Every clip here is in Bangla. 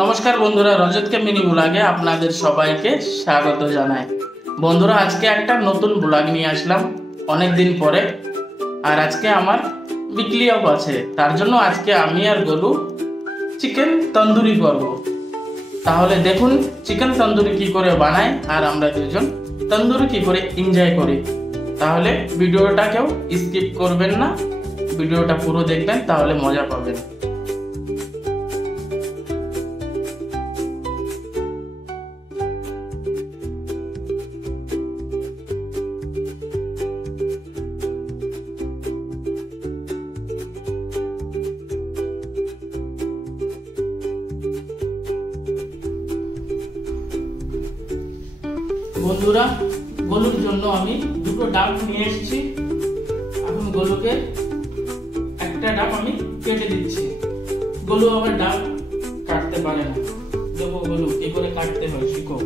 নমস্কার বন্ধুরা, রজতকে মিনি ব্লগে আপনাদের সবাইকে স্বাগত জানাই। বন্ধুরা, আজকে একটা নতুন ব্লগ নিয়ে আসলাম অনেক দিন পরে। আর আজকে আমার উইকলি অফ আছে, তার জন্য আজকে আমি আর গোলু চিকেন তন্দুরি করব। তাহলে দেখুন চিকেন তন্দুরি কি করে বানাই আর আমরা দুজন তন্দুরি কি করে এনজয় করি। তাহলে ভিডিওটা কেউ স্কিপ করবেন না, ভিডিওটা পুরো দেখবেন, তাহলে মজা পাবেন। বন্ধুরা, গলুর জন্য আমি দুটো ডাব নিয়ে এসেছি। এখন গলুকে একটা ডাব আমি কেটে দিচ্ছি। গলু আবার ডাব কাটতে পারে না। দেখো গলু কি করে কাটতে হয়, শিখো।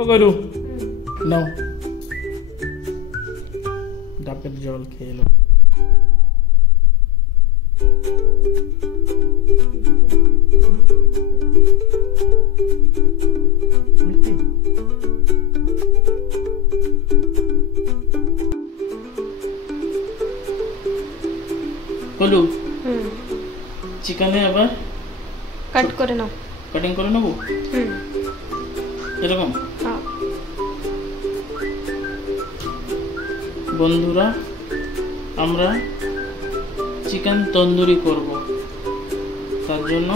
ও গরু নাও, ডাবের জল খেয়ে এলো। বলু চিকেনে আবার কাট করে নাও, কাটিং করে নেবো এরকম। বন্ধুরা, আমরা চিকেন তন্দুরি করব, তার জন্য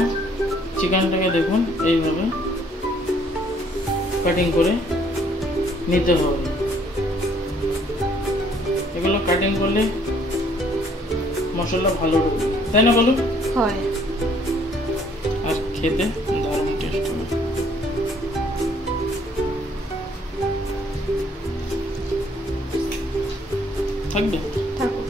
চিকেনটাকে দেখুন এইভাবে কাটিং করে নিতে হবে। এগুলো কাটিং করলে মশলা ভালো ঢুকবে, তাই না বলুন? হয়। আর খেতে দারুণ টেস্ট হবে। থাকবে থাকো।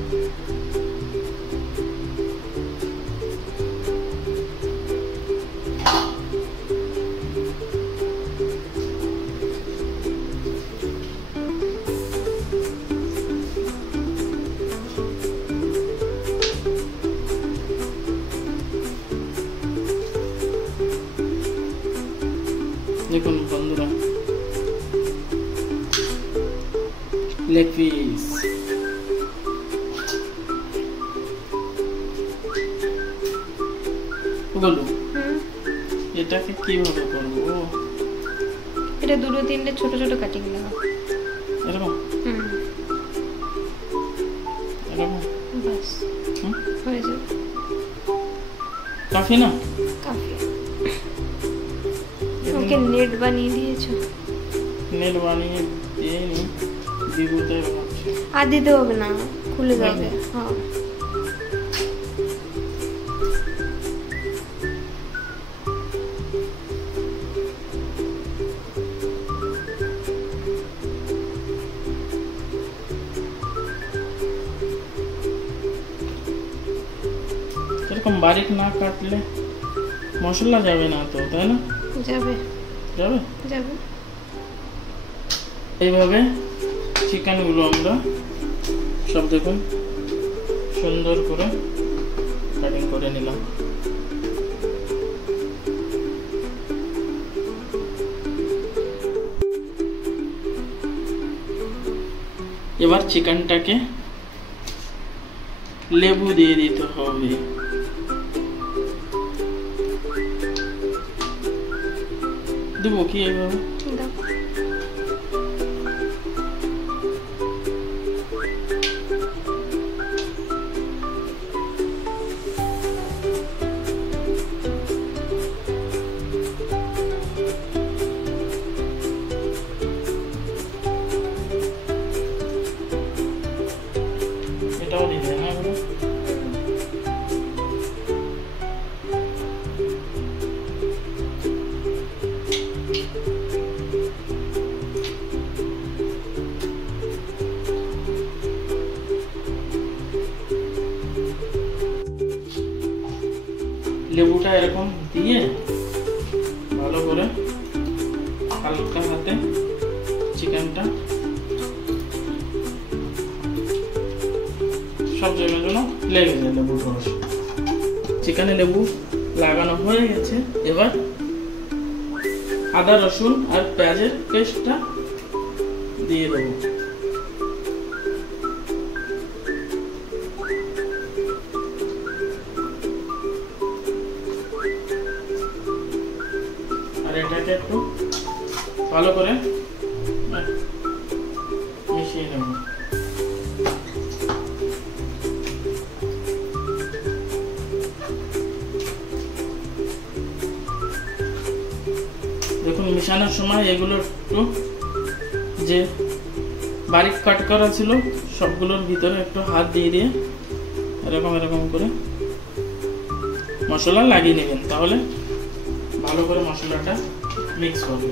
দেখুন বন্ধুরা, লেগ পিস। বলু এটাকে কিভাবে করবো? এটা দুটো তিনটে ছোট ছোট কাটিং নেওয়া। এরকম এরকম বাস হয়ে যাবে। কাফি না? কাফি। ওকে নেট বানিয়ে দিয়েছো? নেট বানিয়ে দিইনি, বিভূতে বানাচ্ছি। আর দিতে হবে না, খুলে যাবে। হ্যাঁ, এরকম বারিক না কাটলে মশলা যাবে না তো, তাই না? যাবে যাবে যাবে। এইভাবে চিকেনগুলো আমরা সব দেখুন সুন্দর করে কাটিং করে নিলাম। এবার চিকেনটাকে লেবু দিয়ে দিতে হবে। দেবো কি এইভাবে? লেবুটা এরকম দিয়ে ভালো করে হালকা হাতে চিকেনটা সব জায়গার জন্য লেগে যায় লেবুর রস। চিকেনে লেবু লাগানো হয়ে গেছে। এবার আদা রসুন আর পেঁয়াজের পেস্টটা দিয়ে দেবো। আর এটাকে একটু ভালো করে মিশিয়ে নেব। দেখুন মিশানোর সময় এগুলো একটু যে বারিক কাট করা ছিল সবগুলোর ভিতরে একটু হাত দিয়ে দিয়ে এরকম এরকম করে মশলা লাগিয়ে নেবেন, তাহলে ভালো করে মশলাটা মিক্স করবে।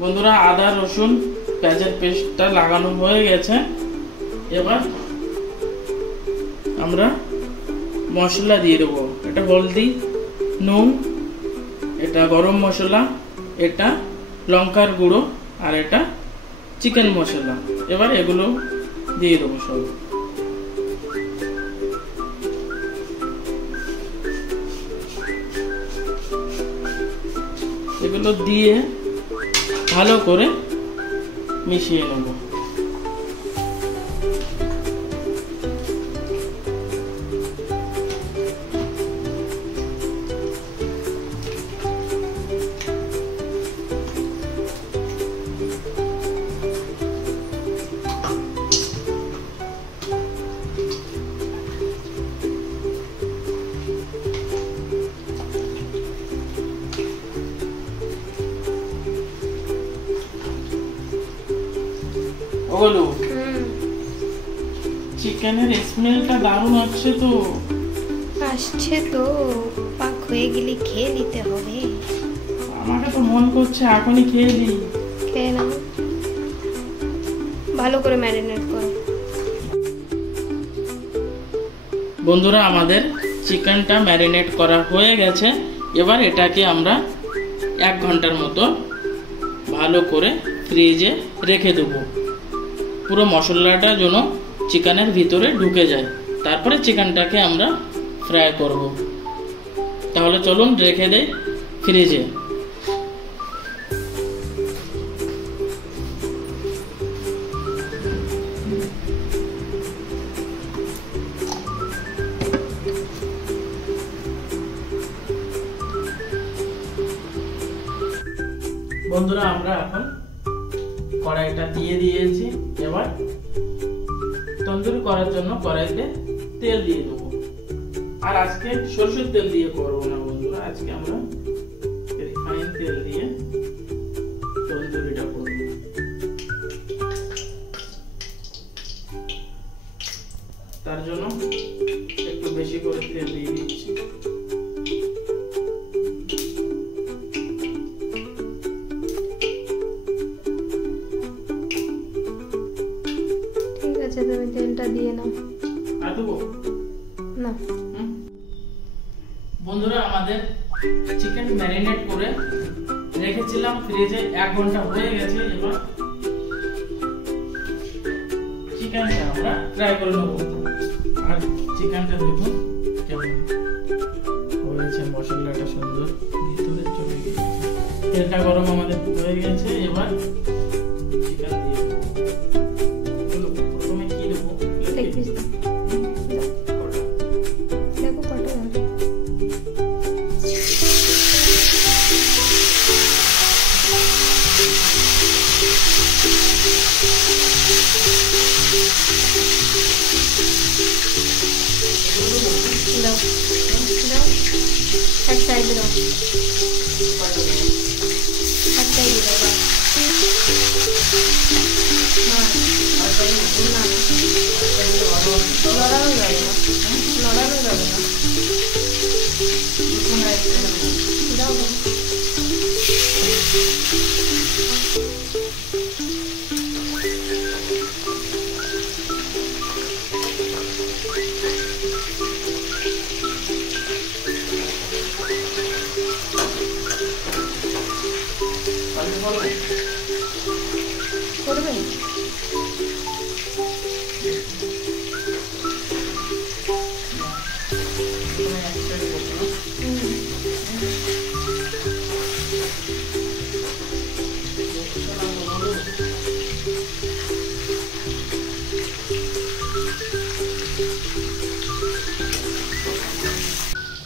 বন্ধুরা আদা রসুন পেঁয়াজের পেস্টটা লাগানো হয়ে গেছে। এবার আমরা মশলা দিয়ে দেবো। এটা হলদি, নুন, এটা গরম মশলা, এটা লঙ্কার গুঁড়ো, আর এটা চিকেন মশলা। এবার এগুলো দিয়ে দেবো সব। এগুলো দিয়ে ভালো করে মিশিয়ে নেব। ওগুলো চিকেনের স্মেলটা দারুণ হচ্ছে তো। আসছে তো, পাক হয়ে গেলে খেয়ে নিতে হবে। আমাকে তো মন করছে এখনই খেয়ে দিই। খেয়ে নাও, ভালো করে ম্যারিনেট করো। বন্ধুরা আমাদের চিকেনটা ম্যারিনেট করা হয়ে গেছে। এবার এটাকে আমরা 1 ঘন্টার মতো ভালো করে ফ্রিজে রেখে দেবো, পুরো মশলাটা যেন চিকেনের ভিতরে ঢুকে যায়। তারপরে চিকেনটাকে আমরা ফ্রাই করব। তাহলে চলুন রেখে দেই ফ্রিজে। বন্ধুরা আমরা এখন কড়াইটা দিয়ে দিয়েছি। এবার তন্দুরি করার জন্য কড়াইতে তেল দিয়ে দেবো। আর আজকে সরষের তেল দিয়ে করবো না বন্ধুরা, আজকে আমরা রিফাইন তেল দিয়ে তন্দুরিটা করব। তার জন্য একটু বেশি করে তেল দিয়ে দিচ্ছি। তুমি তেলটা দিয়ে নাও। আর দেবো না। বন্ধুরা আমাদের চিকেন ম্যারিনেট করে রেখেছিলাম ফ্রিজে, 1 ঘন্টা হয়ে গেছে। এবার চিকেনটা আমরা ফ্রাই করে নেব। আর চিকেনটা দেখুন কেমন হয়েছে, মশলাটা সুন্দর ভিতরে চলে গেছে। তেলটা গরম আমাদের হয়ে গেছে। এবার চিকেন দিয়ে দেবো। প্রথমে কি দেবো? দেখো কটা হবে। দাও দাও, এক সাইডে দাও, এক সাইডে দাও। লড়ানো যাবে না, লড়ানো যাবে না।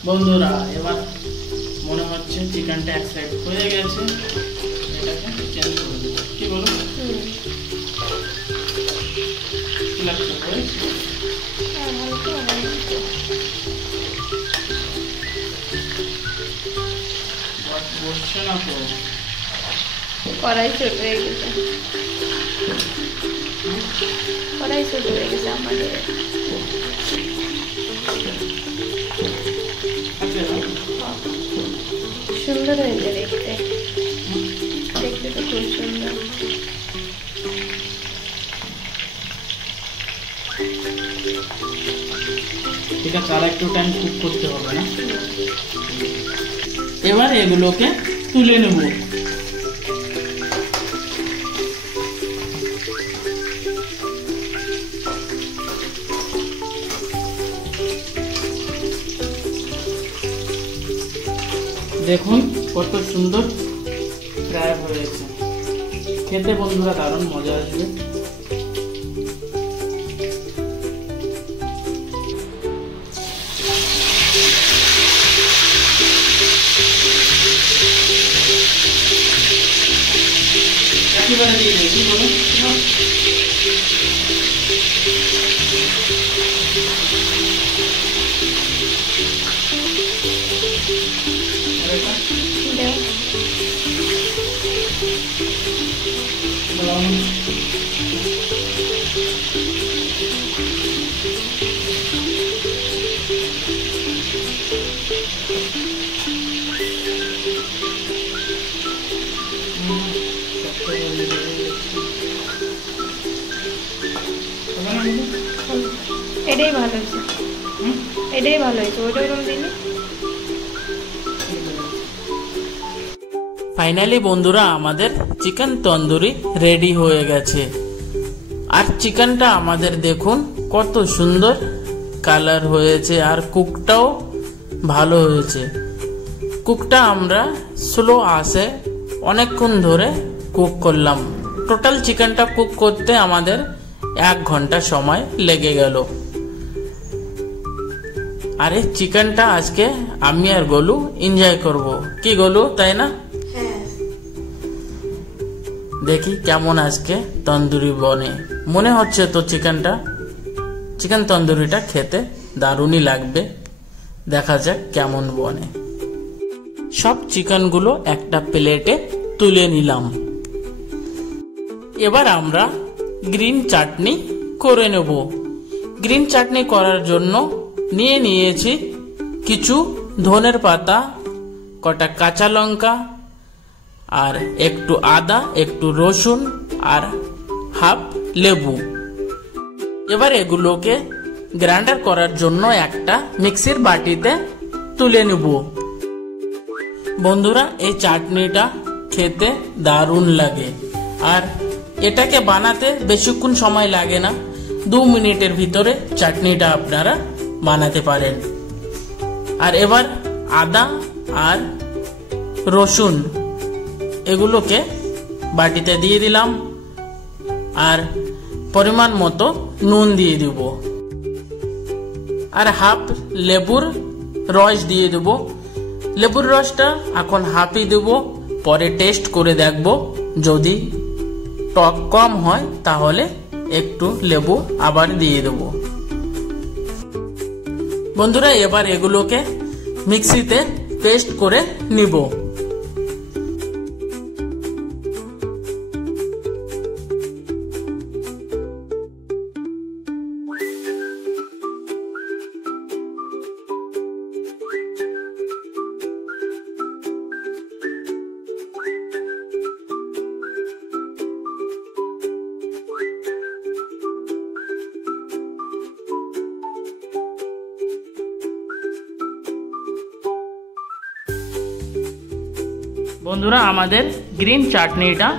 বন্ধুরা এবার মনে হচ্ছে চিকেনটা এক সাইড হয়ে গেছে, এটাকে চেঞ্জ করে দেবো, কি বলো? কি লাগছে বসছে না তো, কড়াই ছোট হয়ে গেছে, কড়াই ছোট হয়ে গেছে আমাদের। সুন্দর হয়েছে দেখতে, দেখতে তো খুব সুন্দর। ঠিক আছে, আর একটু টাইম কুক করতে হবে না। এবার এগুলোকে তুলে নেব। দেখুন কত সুন্দর ফ্রাই হয়েছে, খেতে বন্ধুরা দারুণ মজা আসবে। একেবারে দিয়ে দেবে, কি বলো? এটাই ভালো হয়েছে, এটাই ভালো হয়েছে, ওইটা ওরকম দিলে। ফাইনালি বন্ধুরা আমাদের চিকেন তন্দুরি রেডি হয়ে গেছে। আর চিকেনটা আমাদের দেখুন কত সুন্দর কালার হয়েছে, আর কুকটাও ভালো হয়েছে। কুকটা আমরা স্লো আঁচে অনেকক্ষণ ধরে কুক করলাম। টোটাল চিকেনটা কুক করতে আমাদের 1 ঘন্টা সময় লেগে গেল। আর এই চিকেনটা আজকে আমি আর গোলু এনজয় করব, কি গোলু, তাই না? দেখি কেমন আজকে তন্দুরি বনে। মনে হচ্ছে তো চিকেন তন্দুরিটা খেতে দারুণই লাগবে। দেখা যাক কেমন বনে। সব চিকেনগুলো একটা প্লেটে তুলে নিলাম। এবার আমরা গ্রিন চাটনি করে নেব। গ্রিন চাটনি করার জন্য নিয়েছি কিছু ধনের পাতা, কটা কাঁচা লঙ্কা, আর একটু আদা, একটু রসুন, আর হাফ লেবু। এবার এগুলোকে গ্রাইন্ডার করার জন্য একটা মিক্সির বাটিতে তুলে নেব। বন্ধুরা এই চাটনিটা খেতে দারুণ লাগে, আর এটাকে বানাতে বেশিক্ষণ সময় লাগে না। 2 মিনিটের ভিতরে চাটনিটা আপনারা বানাতে পারেন। আর এবার আদা আর রসুন এগুলোকে বাটিতে দিয়ে দিলাম, আর পরিমাণ মতো নুন দিয়ে দেব, আর হাফ লেবুর রস দিয়ে দেব। লেবুর রসটা এখন হাফই দেব, পরে টেস্ট করে দেখব। যদি টক কম হয় তাহলে একটু লেবু আবার দিয়ে দেব। বন্ধুরা এবার এগুলোকে মিক্সিতে পেস্ট করে নিব। বন্ধুরা আমাদের গ্রিন চাটনিটা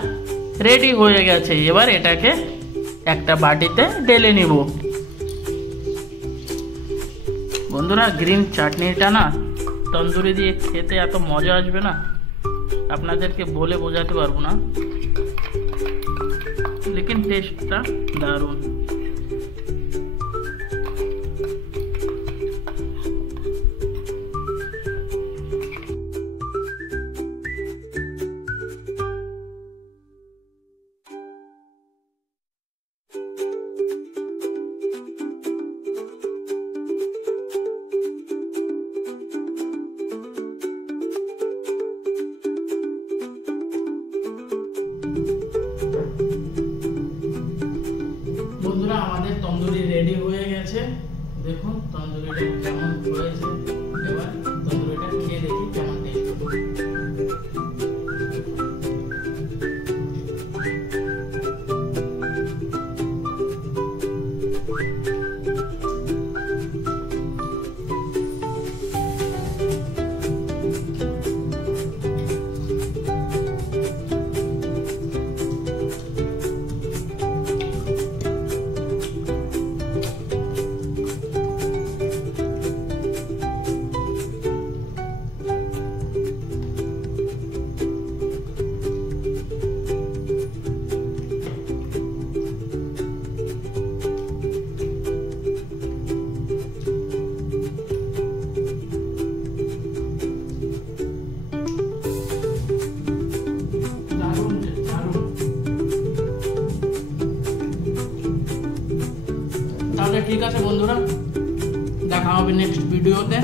রেডি হয়ে গেছে। এবার এটাকে একটা বাটিতে ঢেলে নিব। বন্ধুরা গ্রিন চাটনিটা না তন্দুরি দিয়ে খেতে এত মজা আসবে না, আপনাদেরকে বলে বোঝাতে পারবো না, লেকিন টেস্টটা দারুণ। তন্দুরি রেডি হয়ে গেছে। দেখুন তন্দুরিটা কেমন হয়েছে। এবার তন্দুরিটা খেয়ে দেখি কেমন টেস্ট হবে। তাহলে ঠিক আছে বন্ধুরা, দেখা হবে নেক্সট ভিডিওতে।